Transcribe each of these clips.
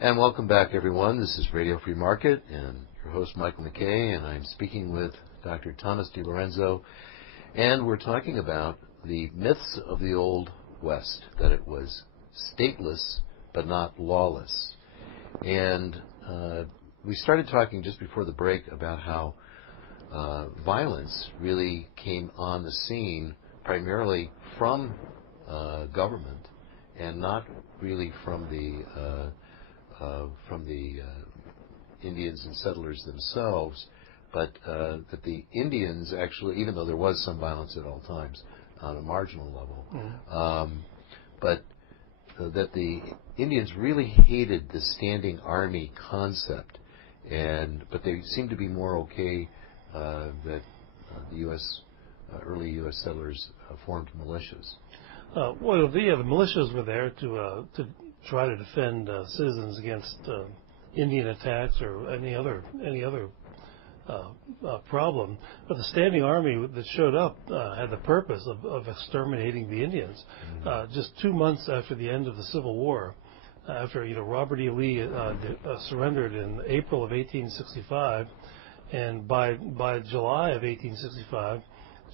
And welcome back, everyone. This is Radio Free Market, and your host, Michael McKay, and I'm speaking with Dr. Thomas DiLorenzo, and we're talking about the myths of the Old West, that it was stateless but not lawless. And we started talking just before the break about how violence really came on the scene primarily from government and not really from the Indians and settlers themselves, but that the Indians actually, even though there was some violence at all times on a marginal level, but that the Indians really hated the standing army concept, but they seemed to be more okay that the early U.S. settlers formed militias. Well, the militias were there to try to defend citizens against Indian attacks or any other problem. But the standing army that showed up had the purpose of exterminating the Indians. Just 2 months after the end of the Civil War, after Robert E. Lee surrendered in April of 1865, and by July of 1865,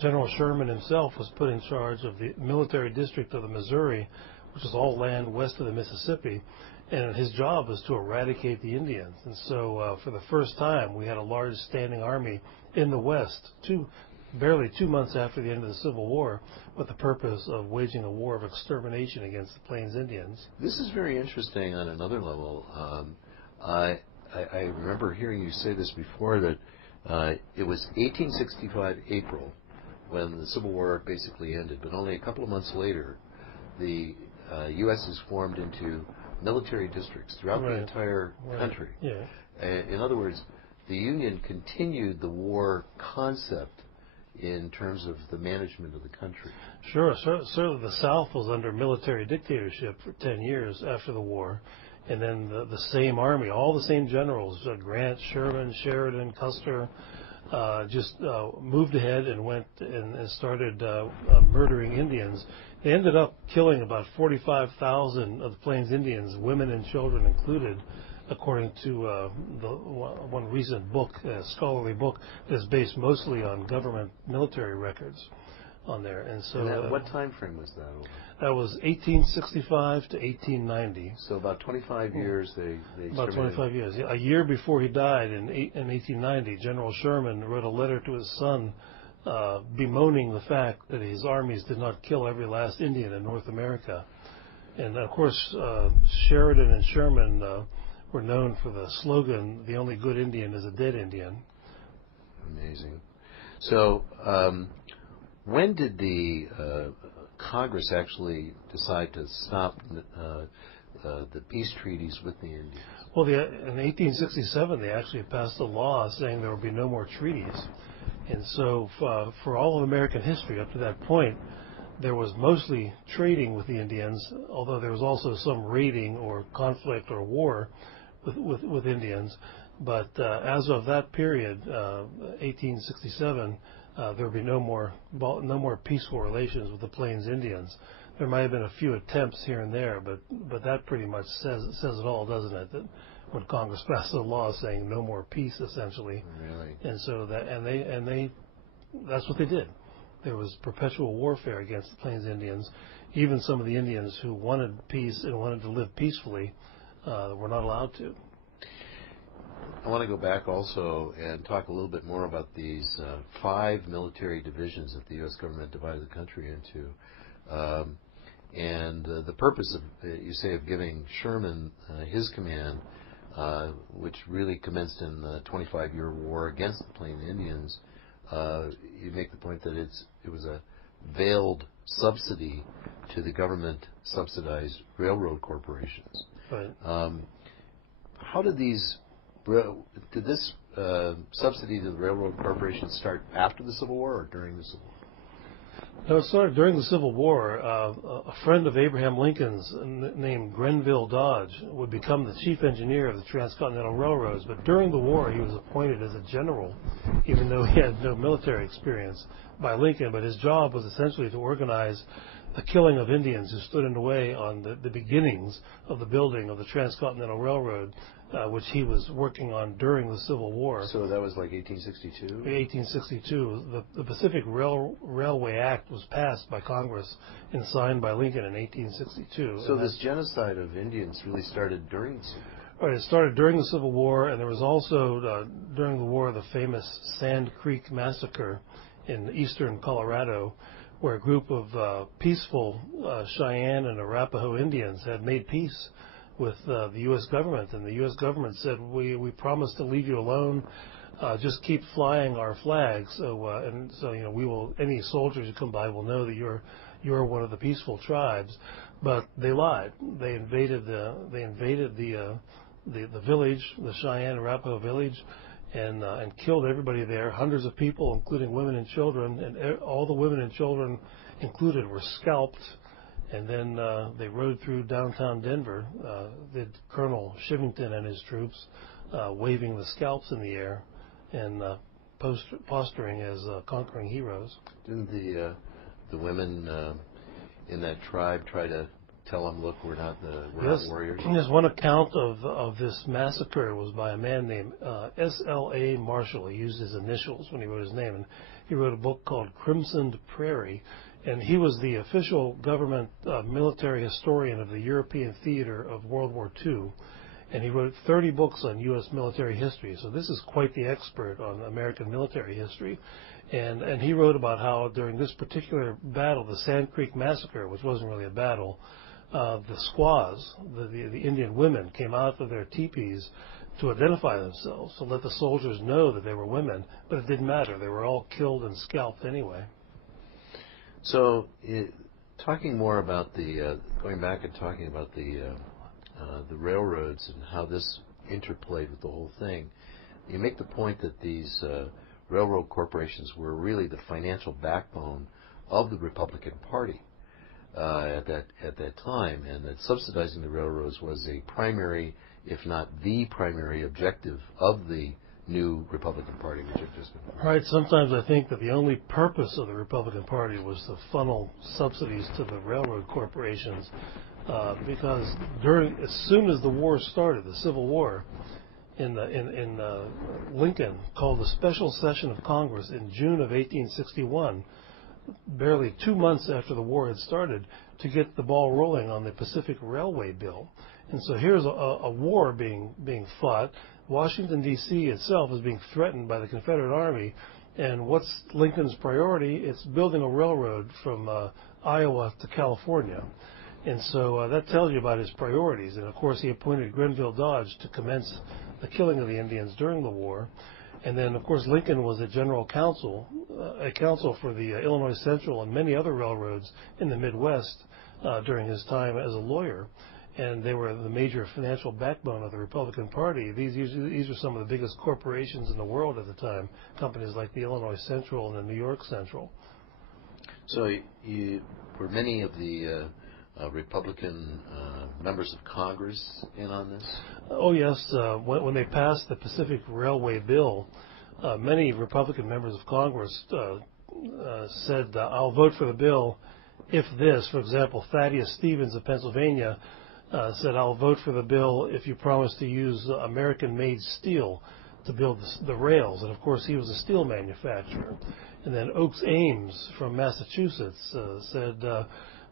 General Sherman himself was put in charge of the military district of the Missouri, which is all land west of the Mississippi, and his job was to eradicate the Indians. And so for the first time, we had a large standing army in the West, barely 2 months after the end of the Civil War, with the purpose of waging a war of extermination against the Plains Indians. This is very interesting on another level. I remember hearing you say this before, that it was 1865 April when the Civil War basically ended, but only a couple of months later, the U.S. is formed into military districts throughout the entire country. Yeah. In other words, the Union continued the war concept in terms of the management of the country. Sure. Certainly the South was under military dictatorship for 10 years after the war. And then the same army, all the same generals, Grant, Sherman, Sheridan, Custer, just moved ahead and went and started murdering Indians. They ended up killing about 45,000 of the Plains Indians, women and children included, according to one recent book, a scholarly book that's based mostly on government military records on there. And so, what time frame was that over? That was 1865 to 1890. So about 25 years they About 25 years. A year before he died in 1890, General Sherman wrote a letter to his son bemoaning the fact that his armies did not kill every last Indian in North America. And of course, Sheridan and Sherman were known for the slogan, "The only good Indian is a dead Indian." Amazing. So when did the Congress actually decide to stop the peace treaties with the Indians? Well, in 1867, they actually passed a law saying there would be no more treaties. And so for all of American history up to that point, there was mostly trading with the Indians, although there was also some raiding or conflict or war with Indians. But as of that period, 1867, there would be no more peaceful relations with the Plains Indians. There might have been a few attempts here and there, but that pretty much says it all, doesn't it? That when Congress passed a law saying no more peace, essentially. Really? And so that's what they did. There was perpetual warfare against the Plains Indians. Even some of the Indians who wanted peace and wanted to live peacefully were not allowed to. I want to go back also and talk a little bit more about these 5 military divisions that the U.S. government divided the country into. And the purpose of, you say, of giving Sherman his command, which really commenced in the 25-year war against the Plain Indians, you make the point that it was a veiled subsidy to the government-subsidized railroad corporations. Right. How did this subsidy to the railroad corporations start after the Civil War or during the Civil War? No, it started during the Civil War. A friend of Abraham Lincoln's named Grenville Dodge would become the chief engineer of the Transcontinental Railroads. But during the war, he was appointed as a general, even though he had no military experience, by Lincoln. But his job was essentially to organize the killing of Indians who stood in the way on the beginnings of the building of the Transcontinental Railroad, which he was working on during the Civil War. So that was like 1862? 1862. The Pacific Railway Act was passed by Congress and signed by Lincoln in 1862. So this genocide of Indians really started during the Civil War? Right, it started during the Civil War, and there was also, during the war, the famous Sand Creek Massacre in eastern Colorado, where a group of peaceful Cheyenne and Arapaho Indians had made peace with the U.S. government, and the U.S. government said, we promise to leave you alone, just keep flying our flags, so we will, any soldiers who come by will know that you're one of the peaceful tribes. But they lied. They invaded the village, the Cheyenne Arapaho village, and killed everybody there, hundreds of people, including women and children, and all the women and children included were scalped. And then they rode through downtown Denver, did Colonel Shivington and his troops, waving the scalps in the air and posturing as conquering heroes. Didn't the women in that tribe try to tell them, look, we're not warriors? There's one account of this massacre was by a man named S.L.A. Marshall. He used his initials when he wrote his name, and he wrote a book called Crimsoned Prairie. And he was the official government military historian of the European theater of World War II. And he wrote 30 books on U.S. military history. So this is quite the expert on American military history. And he wrote about how during this particular battle, the Sand Creek Massacre, which wasn't really a battle, the squaws, the Indian women, came out of their teepees to identify themselves, to let the soldiers know that they were women. But it didn't matter. They were all killed and scalped anyway. So, talking more about going back and talking about the railroads and how this interplayed with the whole thing, you make the point that these railroad corporations were really the financial backbone of the Republican Party at that time, and that subsidizing the railroads was a primary, if not the primary, objective of the new Republican Party, which had just been. Right. Sometimes I think that the only purpose of the Republican Party was to funnel subsidies to the railroad corporations, because as soon as the war started, the Civil War, Lincoln called a special session of Congress in June of 1861, barely 2 months after the war had started, to get the ball rolling on the Pacific Railway Bill. And so here's a war being fought. Washington, D.C. itself is being threatened by the Confederate Army. And what's Lincoln's priority? It's building a railroad from Iowa to California. And so that tells you about his priorities. And, of course, he appointed Grenville Dodge to commence the killing of the Indians during the war. And then, of course, Lincoln was a general counsel, a counsel for the Illinois Central and many other railroads in the Midwest during his time as a lawyer. And they were the major financial backbone of the Republican Party. These are some of the biggest corporations in the world at the time, companies like the Illinois Central and the New York Central. So were many of the Republican members of Congress in on this? Oh, yes. When they passed the Pacific Railway Bill, many Republican members of Congress said, I'll vote for the bill if this. For example, Thaddeus Stevens of Pennsylvania said, I'll vote for the bill if you promise to use American-made steel to build the rails. And, of course, he was a steel manufacturer. And then Oakes Ames from Massachusetts said,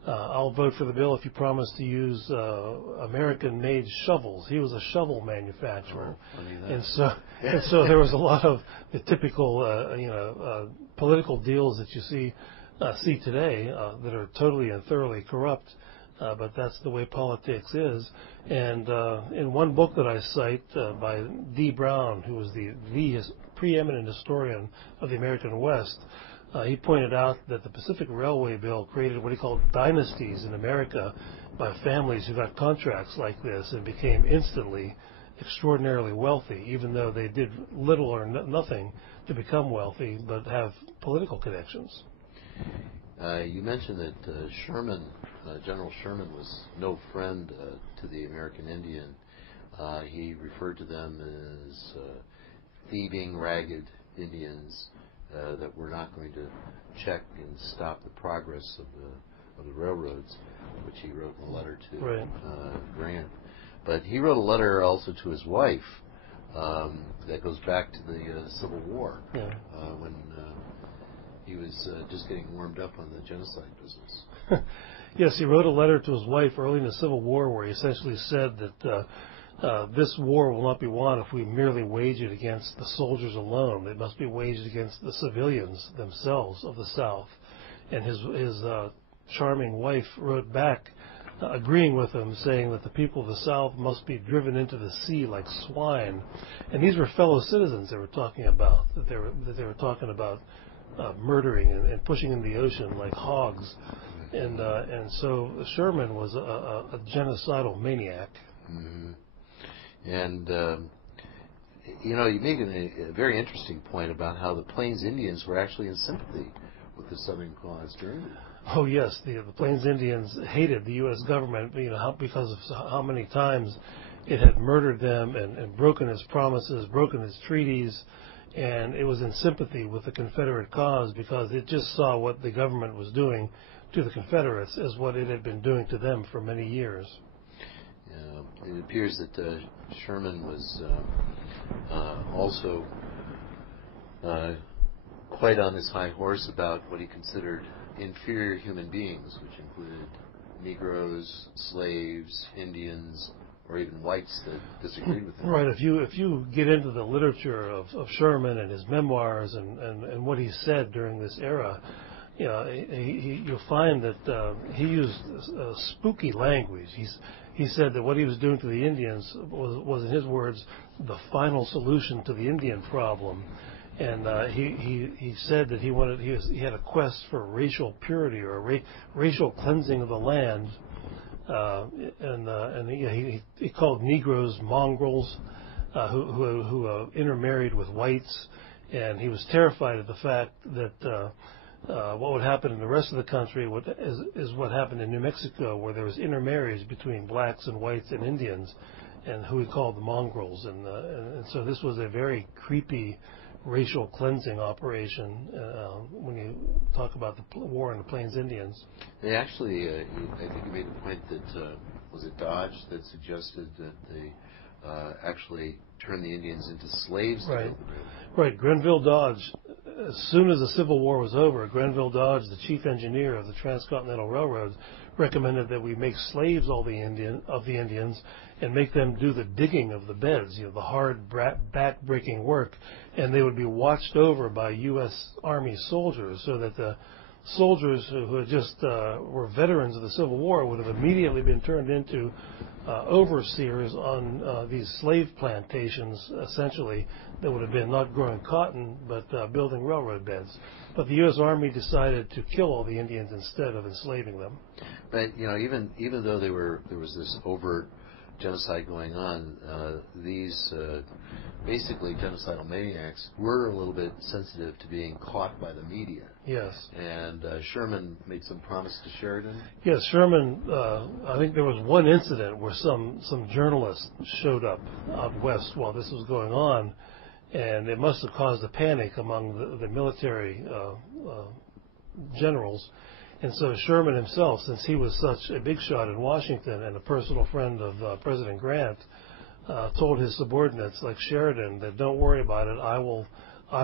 I'll vote for the bill if you promise to use American-made shovels. He was a shovel manufacturer. And so there was a lot of the typical, political deals that you see today that are totally and thoroughly corrupt. But that's the way politics is. And in one book that I cite by D. Brown, who was the preeminent historian of the American West, he pointed out that the Pacific Railway Bill created what he called dynasties in America by families who got contracts like this and became instantly extraordinarily wealthy, even though they did little or nothing to become wealthy, but have political connections. You mentioned that General Sherman was no friend to the American Indian. He referred to them as thieving, ragged Indians that were not going to check and stop the progress of the railroads, which he wrote in a letter to Right. Grant. But he wrote a letter also to his wife that goes back to the Civil War, when he was just getting warmed up on the genocide business. Yes, he wrote a letter to his wife early in the Civil War where he essentially said that this war will not be won if we merely wage it against the soldiers alone. It must be waged against the civilians themselves of the South. And his charming wife wrote back, agreeing with him, saying that the people of the South must be driven into the sea like swine. And these were fellow citizens they were talking about, that they were talking about murdering and pushing in the ocean like hogs. And so Sherman was a genocidal maniac. Mm-hmm. And, you make a very interesting point about how the Plains Indians were actually in sympathy with the Southern cause during it. Oh, yes. The Plains Indians hated the U.S. government, because of how many times it had murdered them and broken its promises, broken its treaties. And it was in sympathy with the Confederate cause because it just saw what the government was doing to the Confederates as what it had been doing to them for many years. It appears that Sherman was also quite on his high horse about what he considered inferior human beings, which included Negroes, slaves, Indians, or even whites that disagreed with him. Right. If you get into the literature of Sherman and his memoirs and what he said during this era, you'll find that he used spooky language. He said that what he was doing to the Indians was, in his words, the final solution to the Indian problem. And he said that he had a quest for racial purity or racial cleansing of the land. And he called Negroes mongrels who intermarried with whites, and he was terrified of the fact that what would happen in the rest of the country is what happened in New Mexico, where there was intermarriage between blacks and whites and Indians, and who he called the mongrels. And so this was a very creepy racial cleansing operation when you talk about the war in the Plains Indians. They actually, I think you made the point that, was it Dodge that suggested that they actually turned the Indians into slaves? Right. Right. Grenville Dodge, as soon as the Civil War was over, Grenville Dodge, the chief engineer of the Transcontinental Railroad, recommended that we make slaves of the Indians and make them do the digging of the beds, the hard back-breaking work, and they would be watched over by U.S. Army soldiers, so that the soldiers who had just were veterans of the Civil War would have immediately been turned into overseers on these slave plantations, essentially, that would have been not growing cotton, but building railroad beds. But the U.S. Army decided to kill all the Indians instead of enslaving them. But, even though there was this overt genocide going on, these basically genocidal maniacs were a little bit sensitive to being caught by the media. Yes. And Sherman made some promise to Sheridan. Yes, Sherman, I think there was one incident where some journalists showed up out west while this was going on, and it must have caused a panic among the military generals. And so Sherman himself, since he was such a big shot in Washington and a personal friend of President Grant, told his subordinates like Sheridan that don't worry about it. I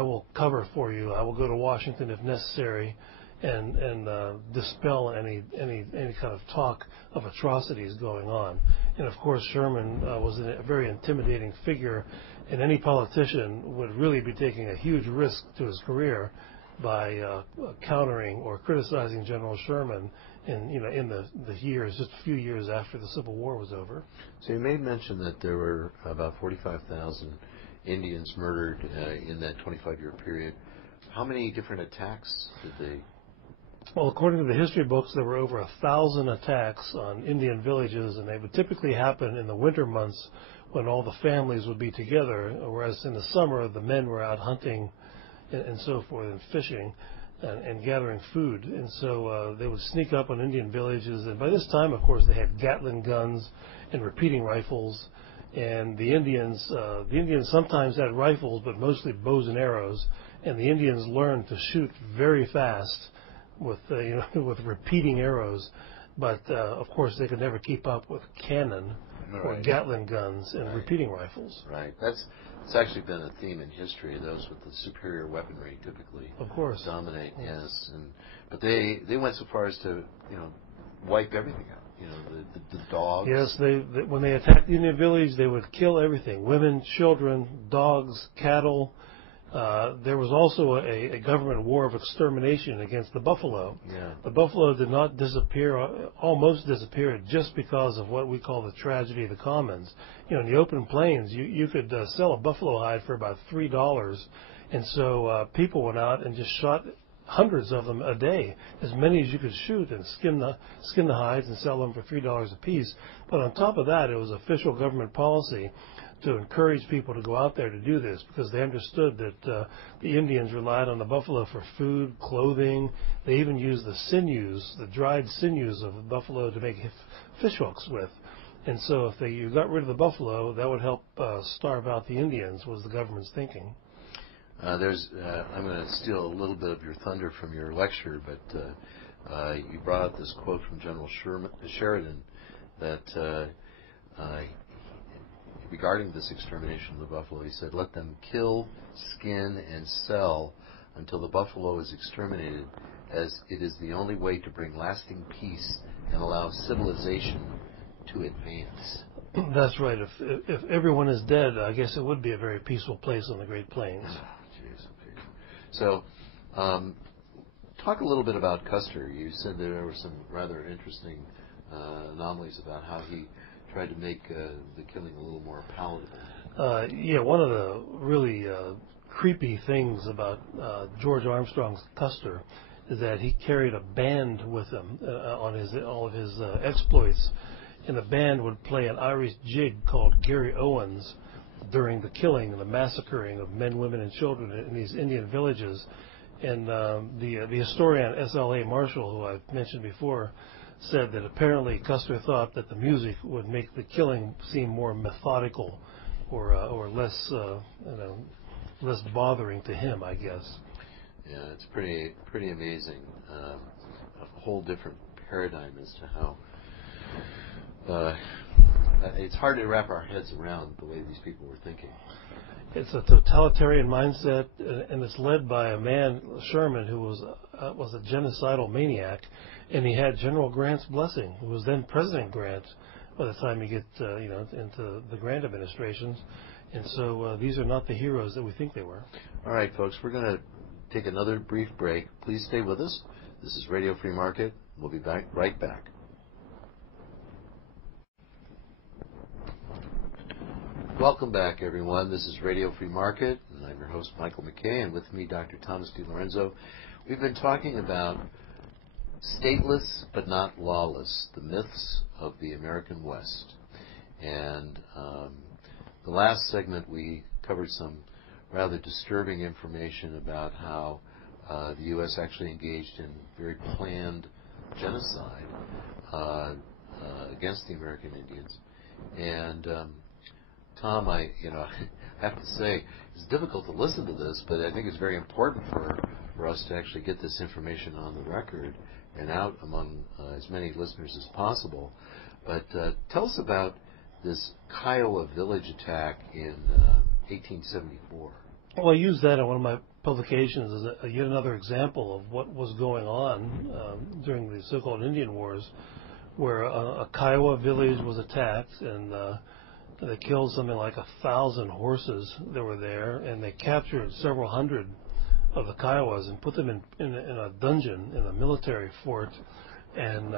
will cover for you. I will go to Washington if necessary, and dispel any kind of talk of atrocities going on. And of course, Sherman was a very intimidating figure, and any politician would really be taking a huge risk to his career by countering or criticizing General Sherman in the years, just a few years after the Civil War was over. So you made mention that there were about 45,000 Indians murdered in that 25-year period. How many different attacks did they? Well, according to the history books, there were over 1,000 attacks on Indian villages, and they would typically happen in the winter months when all the families would be together, whereas in the summer the men were out hunting and so forth, and fishing and gathering food. And so they would sneak up on Indian villages. And by this time, of course, they had Gatling guns and repeating rifles. And the Indians sometimes had rifles, but mostly bows and arrows. And the Indians learned to shoot very fast with with repeating arrows, but of course they could never keep up with cannon or Gatling guns and repeating rifles. Right. It's actually been a theme in history. Those with the superior weaponry typically, of course, dominate. Yes, but they went so far as to wipe everything out. The dogs. Yes, they when they attacked the Indian village, they would kill everything: women, children, dogs, cattle. There was also a government war of extermination against the buffalo. Yeah. The buffalo did not disappear, almost disappeared, just because of what we call the tragedy of the commons. In the open plains, you could sell a buffalo hide for about $3, and so people went out and just shot hundreds of them a day, as many as you could shoot, and skin the hides and sell them for $3 a piece. But on top of that, it was official government policy to encourage people to go out there to do this, because they understood that the Indians relied on the buffalo for food, clothing. They even used the sinews, the dried sinews of the buffalo, to make fish hooks with. And so if you got rid of the buffalo, that would help starve out the Indians, was the government's thinking. I'm going to steal a little bit of your thunder from your lecture, but you brought up this quote from General Sheridan that regarding this extermination of the buffalo, he said, "Let them kill, skin, and sell until the buffalo is exterminated, as it is the only way to bring lasting peace and allow civilization to advance." That's right. If everyone is dead, I guess it would be a very peaceful place on the Great Plains. So, talk a little bit about Custer. You said there were some rather interesting anomalies about how he tried to make the killing a little more palatable. Yeah, one of the really creepy things about George Armstrong's Custer is that he carried a band with him on all of his exploits, and the band would play an Irish jig called Gary Owens during the killing and the massacring of men, women, and children in these Indian villages. And the historian S.L.A. Marshall, who I've mentioned before, said that apparently Custer thought that the music would make the killing seem more methodical, or less less bothering to him, I guess. Yeah, it's pretty amazing. A whole different paradigm as to how it's hard to wrap our heads around the way these people were thinking. It's a totalitarian mindset, and it's led by a man, Sherman, who was a genocidal maniac, and he had General Grant's blessing, who was then President Grant by the time you get into the Grant administrations. And so these are not the heroes that we think they were. All right, folks, we're going to take another brief break. Please stay with us. This is Radio Free Market. We'll be right back. Welcome back, everyone. This is Radio Free Market, and I'm your host, Michael McKay, and with me, Dr. Thomas DiLorenzo. We've been talking about stateless but not lawless, the myths of the American West. And the last segment, we covered some rather disturbing information about how the U.S. actually engaged in very planned genocide against the American Indians. And Tom, I have to say, it's difficult to listen to this, but I think it's very important for us to actually get this information on the record and out among as many listeners as possible. But tell us about this Kiowa village attack in 1874. Well, I used that in one of my publications as yet another example of what was going on during the so-called Indian Wars, where a Kiowa village was attacked, and they killed something like 1,000 horses that were there, and they captured several hundred of the Kiowas and put them in a dungeon in a military fort, and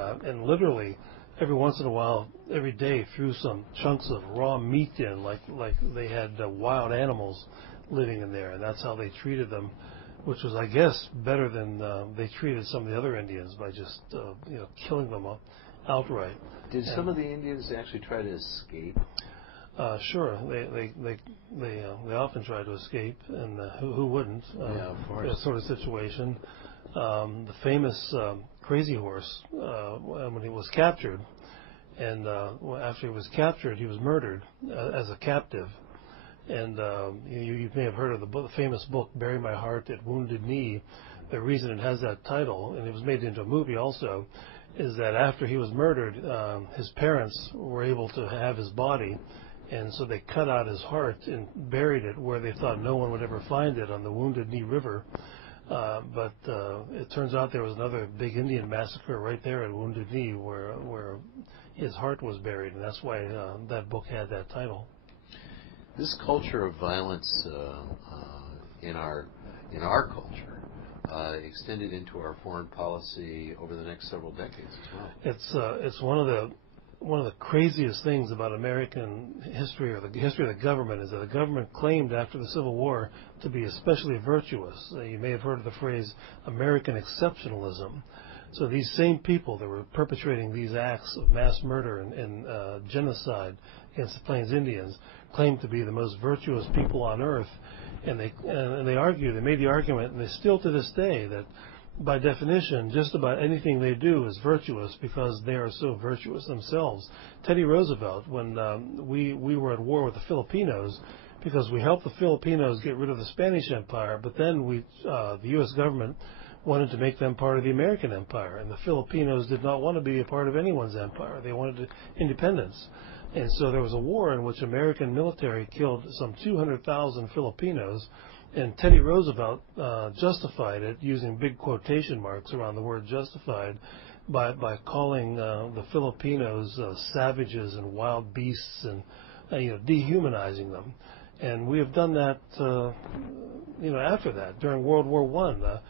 literally every once in a while, every day, threw some chunks of raw meat in, like they had wild animals living in there, and that's how they treated them, which was, I guess, better than they treated some of the other Indians by just killing them outright. Did some of the Indians actually try to escape? Sure, they often try to escape, and who wouldn't? Yeah, of course. That sort of situation. The famous Crazy Horse, when he was captured, and after he was captured, he was murdered as a captive. And you may have heard of the famous book "Bury My Heart at Wounded Knee," the reason it has that title, and it was made into a movie also, is that after he was murdered, his parents were able to have his body, and so they cut out his heart and buried it where they thought no one would ever find it, on the Wounded Knee River. But it turns out there was another big Indian massacre right there at Wounded Knee where his heart was buried, and that's why that book had that title. This culture of violence in our culture extended into our foreign policy over the next several decades as well. It's one of the craziest things about American history, or the history of the government, is that the government claimed after the Civil War to be especially virtuous. You may have heard of the phrase American exceptionalism. So these same people that were perpetrating these acts of mass murder and genocide against the Plains Indians claimed to be the most virtuous people on earth, and they made the argument, and they still to this day, that by definition, just about anything they do is virtuous because they are so virtuous themselves. Teddy Roosevelt, when we were at war with the Filipinos, because we helped the Filipinos get rid of the Spanish Empire, but then the U.S. government wanted to make them part of the American empire, and the Filipinos did not want to be a part of anyone's empire. They wanted independence. And so there was a war in which American military killed some 200,000 Filipinos, and Teddy Roosevelt justified it, using big quotation marks around the word justified, by calling the Filipinos savages and wild beasts, and dehumanizing them. And we have done that after that. During World War I,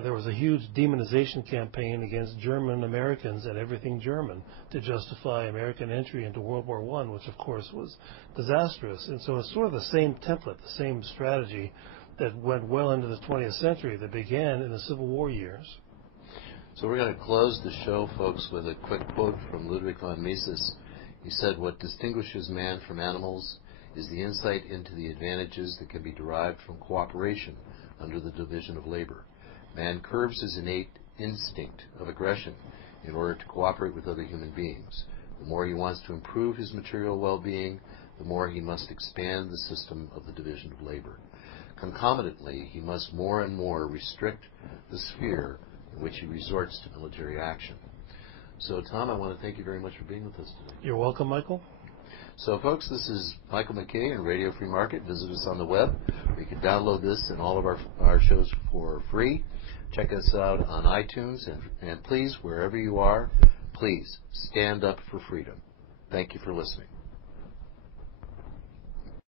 there was a huge demonization campaign against German Americans and everything German to justify American entry into World War I, which of course was disastrous. And so it's sort of the same template, the same strategy that went well into the 20th century, that began in the Civil War years. So we're going to close the show, folks, with a quick quote from Ludwig von Mises. He said, "What distinguishes man from animals is the insight into the advantages that can be derived from cooperation under the division of labor. Man curbs his innate instinct of aggression in order to cooperate with other human beings. The more he wants to improve his material well-being, the more he must expand the system of the division of labor. Concomitantly, he must more and more restrict the sphere in which he resorts to military action." So, Tom, I want to thank you very much for being with us today. You're welcome, Michael. So, folks, this is Michael McKay in Radio Free Market. Visit us on the web. You can download this and all of our shows for free. Check us out on iTunes, and please, wherever you are, please stand up for freedom. Thank you for listening.